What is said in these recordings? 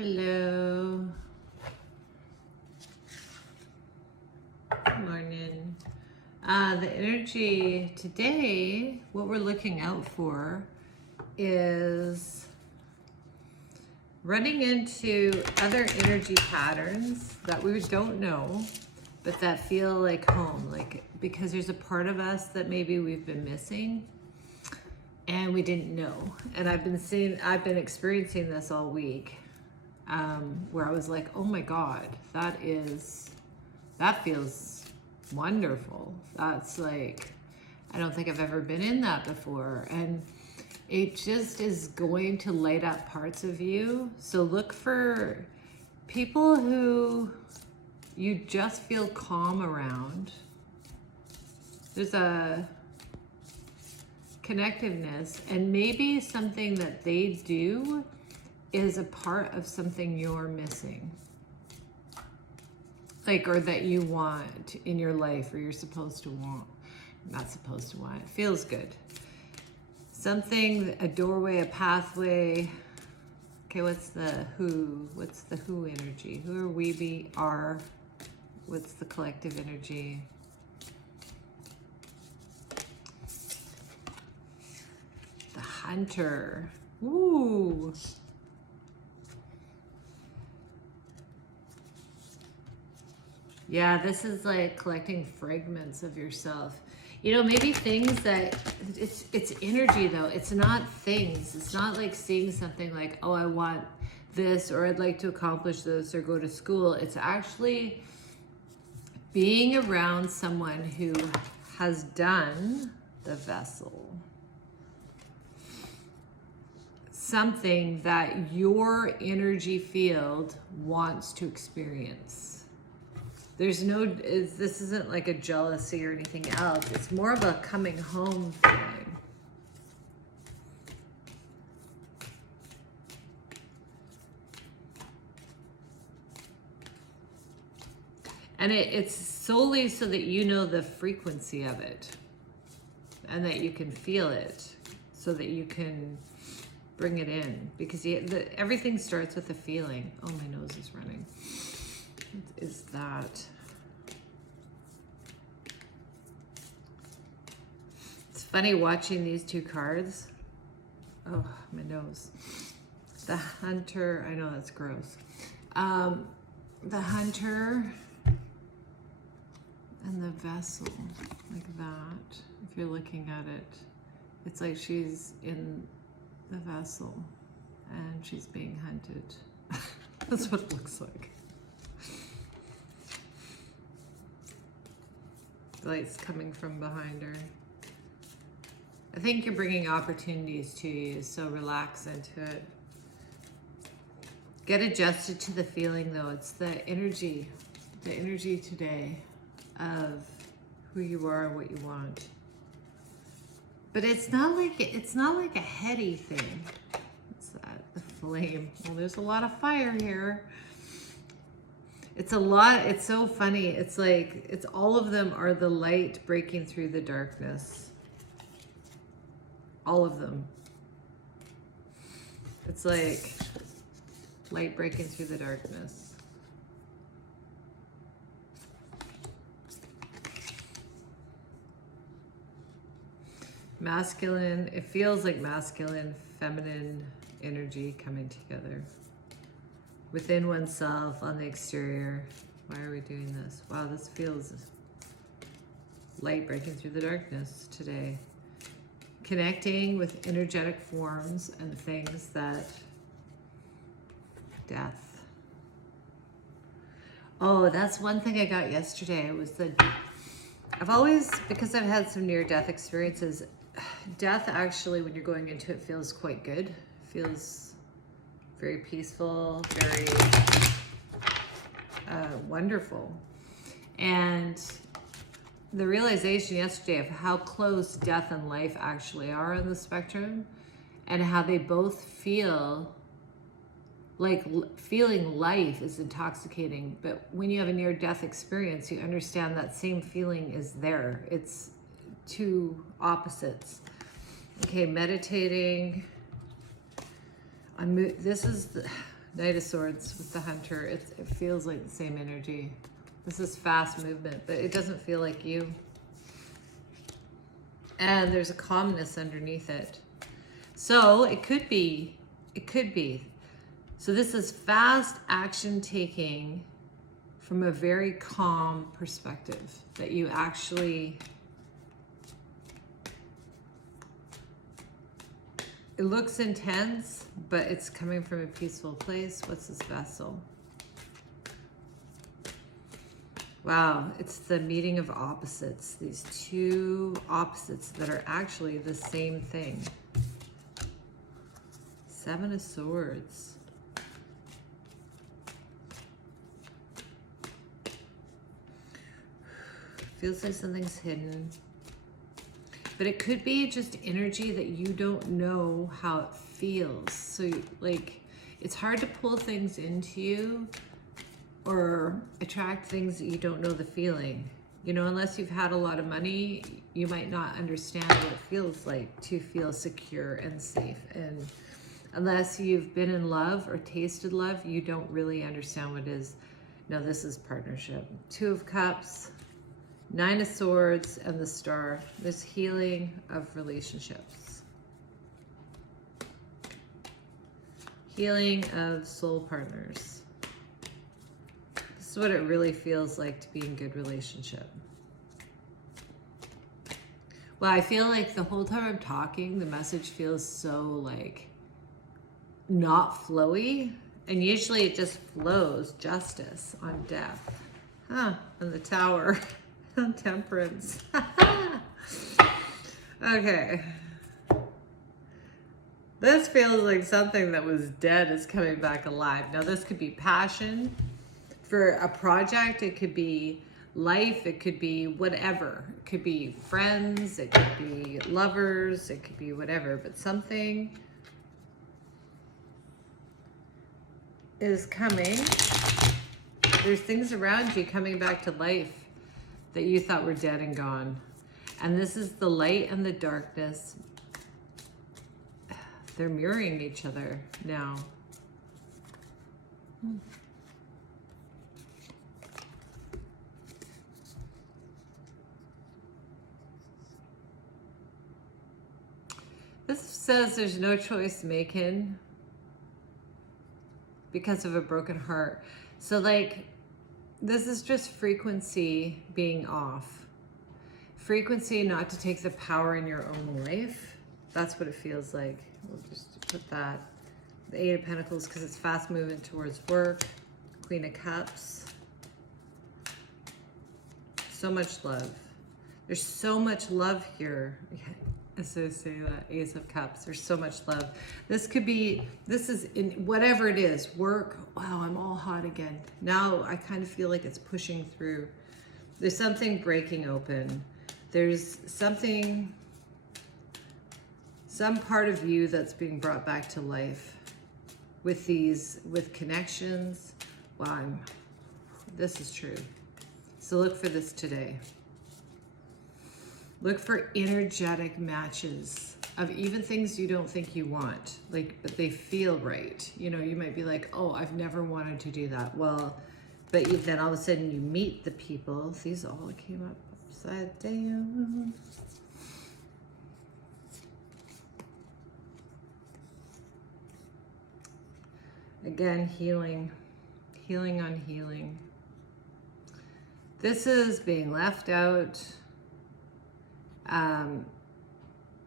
Hello. Good morning. The energy today, what we're looking out for is running into other energy patterns that we don't know, but that feel like home, like because there's a part of us that maybe we've been missing and we didn't know. And I've been experiencing this all week, where I was like, oh my God, that feels wonderful. That's like, I don't think I've ever been in that before. And it just is going to light up parts of you. So look for people who you just feel calm around. There's a connectiveness, and maybe something that they do is a part of something you're missing. Like, or that you want in your life, or you're supposed to want. Not supposed to want, it feels good. Something, a doorway, a pathway. Okay, what's the who? What's the who energy? Who are we are? What's the collective energy? The hunter. Ooh. Yeah, this is like collecting fragments of yourself. You know, maybe things that, it's energy though. It's not things. It's not like seeing something like, oh, I want this, or I'd like to accomplish this, or go to school. It's actually being around someone who has done the vessel. Something that your energy field wants to experience. There's no, this isn't like a jealousy or anything else. It's more of a coming home feeling. And it's solely so that you know the frequency of it and that you can feel it, so that you can bring it in. Because everything starts with a feeling. Oh, my nose is running. What is that? It's funny watching these two cards. Oh, my nose. The hunter, I know that's gross. The hunter and the vessel, like that. If you're looking at it, it's like she's in the vessel and she's being hunted. That's what it looks like. The light's coming from behind her. I think you're bringing opportunities to you, so relax into it. Get adjusted to the feeling though. It's the energy today of who you are and what you want. But it's not like a heady thing. What's that? The flame. Well, there's a lot of fire here. It's a lot. It's so funny. It's like, it's all of them are the light breaking through the darkness. All of them. It's like light breaking through the darkness. Masculine, it feels like masculine, feminine energy coming together. Within oneself, on the exterior. Why are we doing this? Wow, this feels light breaking through the darkness today. Connecting with energetic forms and things that, death. Oh, that's one thing I got yesterday, was that I've always, because I've had some near-death experiences, death actually, when you're going into it, feels quite good. Feels very peaceful, very wonderful. And the realization yesterday of how close death and life actually are on the spectrum, and how they both feel like feeling life is intoxicating, but when you have a near-death experience, you understand that same feeling is there. It's two opposites. Okay, meditating. This is Knight of Swords with the Hunter. It feels like the same energy. This is fast movement, but it doesn't feel like you. And there's a calmness underneath it. So it could be. So this is fast action taking from a very calm perspective, that you actually, it looks intense, but it's coming from a peaceful place. What's this vessel? Wow, it's the meeting of opposites. These two opposites that are actually the same thing. Seven of Swords. Feels like something's hidden. But it could be just energy that you don't know how it feels. So like, it's hard to pull things into you or attract things that you don't know the feeling. You know, unless you've had a lot of money, you might not understand what it feels like to feel secure and safe. And unless you've been in love or tasted love, you don't really understand what it is. No, this is partnership. Two of Cups, Nine of Swords, and the Star. This healing of relationships. Healing of soul partners. This is what it really feels like to be in good relationship. Well, I feel like the whole time I'm talking, the message feels so like not flowy. And usually it just flows. Justice on death. Huh, and the Tower. Temperance. Okay. This feels like something that was dead is coming back alive. Now this could be passion for a project. It could be life. It could be whatever. It could be friends. It could be lovers. It could be whatever. But something is coming. There's things around you coming back to life that you thought were dead and gone. And this is the light and the darkness. They're mirroring each other now. This says there's no choice making because of a broken heart. So like, this is just frequency being off. Frequency not to take the power in your own life. That's what it feels like. We'll just put that. The Eight of Pentacles, because it's fast moving towards work. Queen of Cups. So much love. There's so much love here. So say that, Ace of Cups, there's so much love. This could be, this is in whatever it is, work. Wow, I'm all hot again. Now I kind of feel like it's pushing through. There's something breaking open. There's something, some part of you that's being brought back to life with these, with connections. Wow, this is true. So look for this today. Look for energetic matches of even things you don't think you want, like, but they feel right. You know, you might be like, oh, I've never wanted to do that. Well, but then all of a sudden you meet the people. These all came up upside down. Again, healing, healing on healing. This is being left out.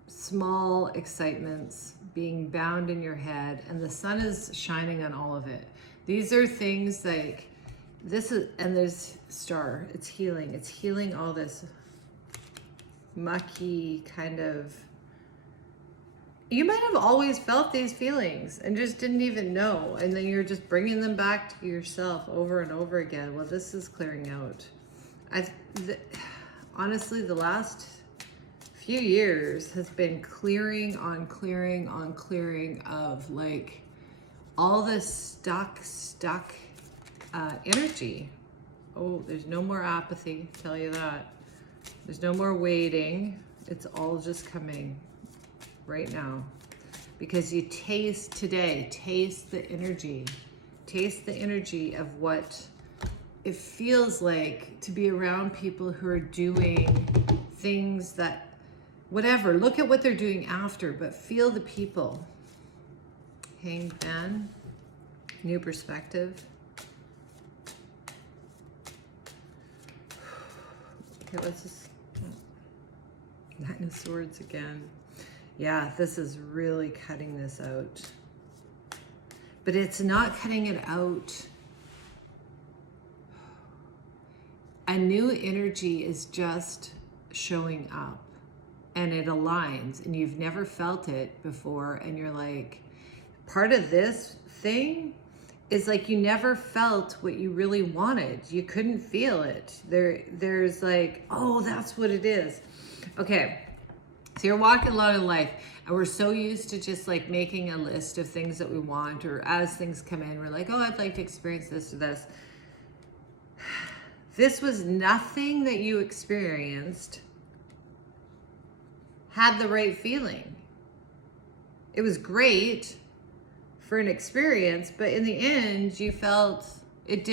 Small excitements being bound in your head, and the sun is shining on all of it. These are things like this is, and there's Star. It's healing all this mucky kind of, you might have always felt these feelings and just didn't even know, and then you're just bringing them back to yourself over and over again. Well, this is clearing out. Honestly, the last few years has been clearing on clearing on clearing of like all this stuck energy. Oh, there's no more apathy, tell you that. There's no more waiting. It's all just coming right now. Because you taste today, taste the energy. Taste the energy of what it feels like to be around people who are doing things that, whatever, look at what they're doing after, but feel the people. Hanged Man, new perspective. Okay, what's this? Nine of Swords again. Yeah, this is really cutting this out. But it's not cutting it out. A new energy is just showing up and it aligns and you've never felt it before. And you're like, part of this thing is like you never felt what you really wanted. You couldn't feel it. There's like, oh, that's what it is. Okay, so you're walking along in life and we're so used to just like making a list of things that we want, or as things come in, we're like, oh, I'd like to experience this or this. This was nothing that you experienced had the right feeling. It was great for an experience, but in the end, you felt it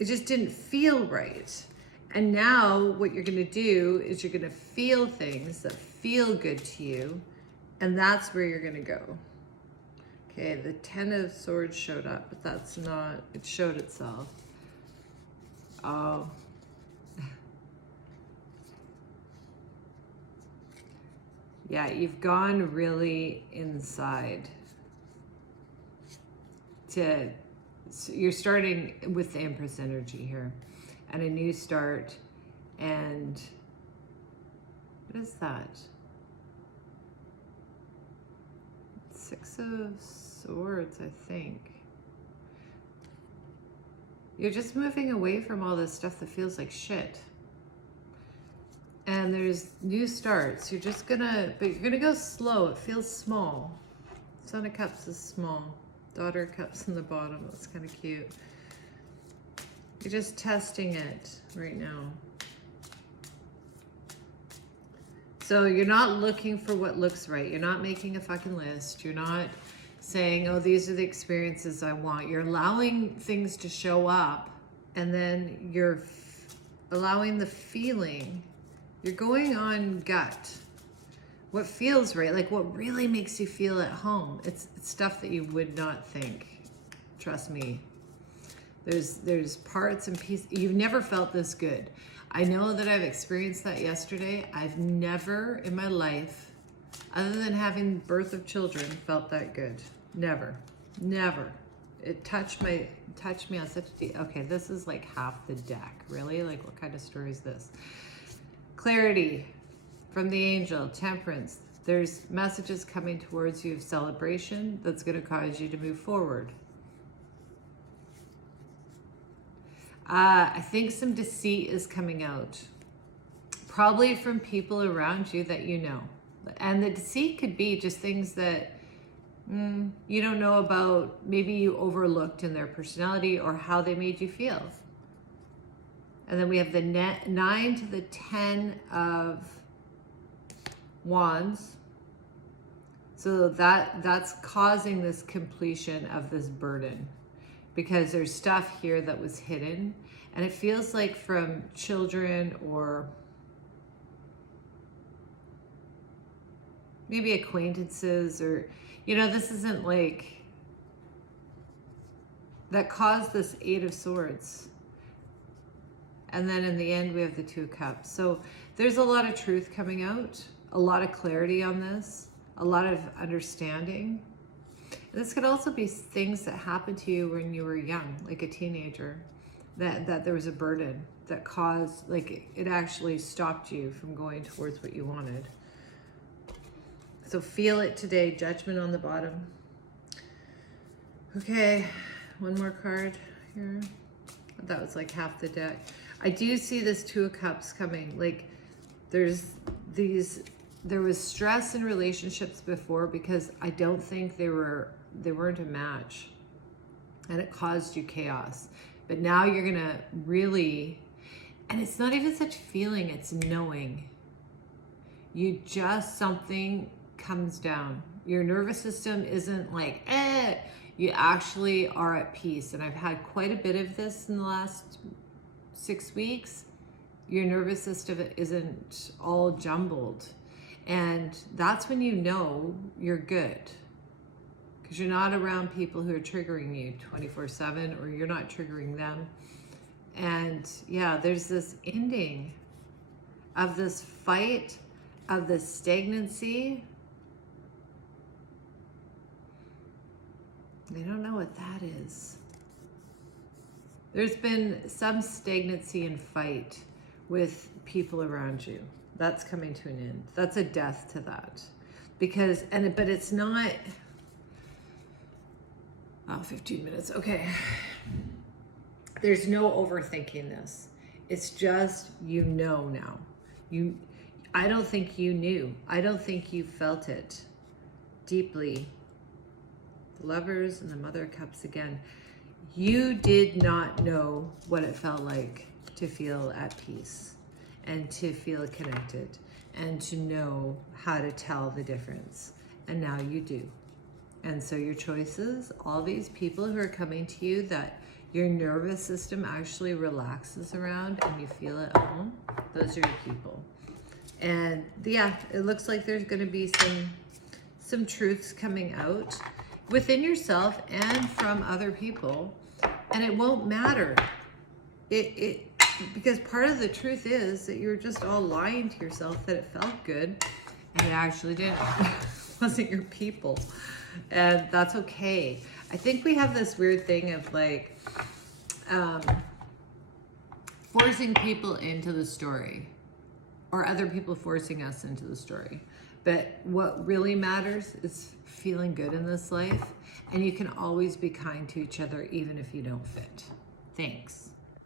just didn't feel right. And now what you're gonna do is you're gonna feel things that feel good to you, and that's where you're gonna go. Okay, the Ten of Swords showed up, but that's not, it showed itself. Oh. Yeah, you've gone really inside to, so you're starting with the Empress energy here and a new start. And what is that? Six of Swords, I think. You're just moving away from all this stuff that feels like shit. And there's new starts. You're just gonna, but you're gonna go slow. It feels small. Son of Cups is small. Daughter of Cups in the bottom. That's kind of cute. You're just testing it right now. So you're not looking for what looks right. You're not making a fucking list. You're not saying, oh, these are the experiences I want. You're allowing things to show up, and then you're allowing the feeling. You're going on gut. What feels right, like what really makes you feel at home. It's stuff that you would not think. Trust me. There's parts and pieces. You've never felt this good. I know that I've experienced that yesterday. I've never in my life, other than having birth of children, felt that good. Never. Never. It touched me on such a deep. Okay, this is like half the deck. Really? Like, what kind of story is this? Clarity from the angel, Temperance. There's messages coming towards you of celebration that's going to cause you to move forward. I think some deceit is coming out, probably from people around you that you know. And the deceit could be just things that you don't know about, maybe you overlooked in their personality or how they made you feel. And then we have the 9 to the 10 of Wands. So that's causing this completion of this burden, because there's stuff here that was hidden, and it feels like from children or maybe acquaintances, or, you know, this isn't like, that caused this 8 of Swords. And then in the end, we have the 2 of Cups. So there's a lot of truth coming out, a lot of clarity on this, a lot of understanding. And this could also be things that happened to you when you were young, like a teenager, that there was a burden that caused, like, it actually stopped you from going towards what you wanted. So feel it today. Judgment on the bottom. Okay, one more card here. That was like half the deck. I do see this 2 of Cups coming. Like, there was stress in relationships before because I don't think they weren't a match, and it caused you chaos. But now you're gonna really, and it's not even such feeling, it's knowing. You just, something comes down. Your nervous system isn't like, You actually are at peace. And I've had quite a bit of this in the last 6 weeks. Your nervous system isn't all jumbled. And that's when you know you're good. Because you're not around people who are triggering you 24/7, or you're not triggering them. And yeah, there's this ending of this fight, of this stagnancy. I don't know what that is. There's been some stagnancy and fight with people around you. That's coming to an end. That's a death to that. Because, but it's not, 15 minutes, okay. There's no overthinking this. It's just, you know now. I don't think you knew. I don't think you felt it deeply. The Lovers and the Mother of Cups again. You did not know what it felt like to feel at peace and to feel connected and to know how to tell the difference. And now you do. And so your choices, all these people who are coming to you that your nervous system actually relaxes around and you feel at home, those are your people. And yeah, it looks like there's going to be some truths coming out within yourself and from other people, and it won't matter. Because part of the truth is that you're just all lying to yourself that it felt good, and it actually didn't. It wasn't your people, and that's okay. I think we have this weird thing of like forcing people into the story, or other people forcing us into the story. But what really matters is feeling good in this life, and you can always be kind to each other even if you don't fit. Thanks.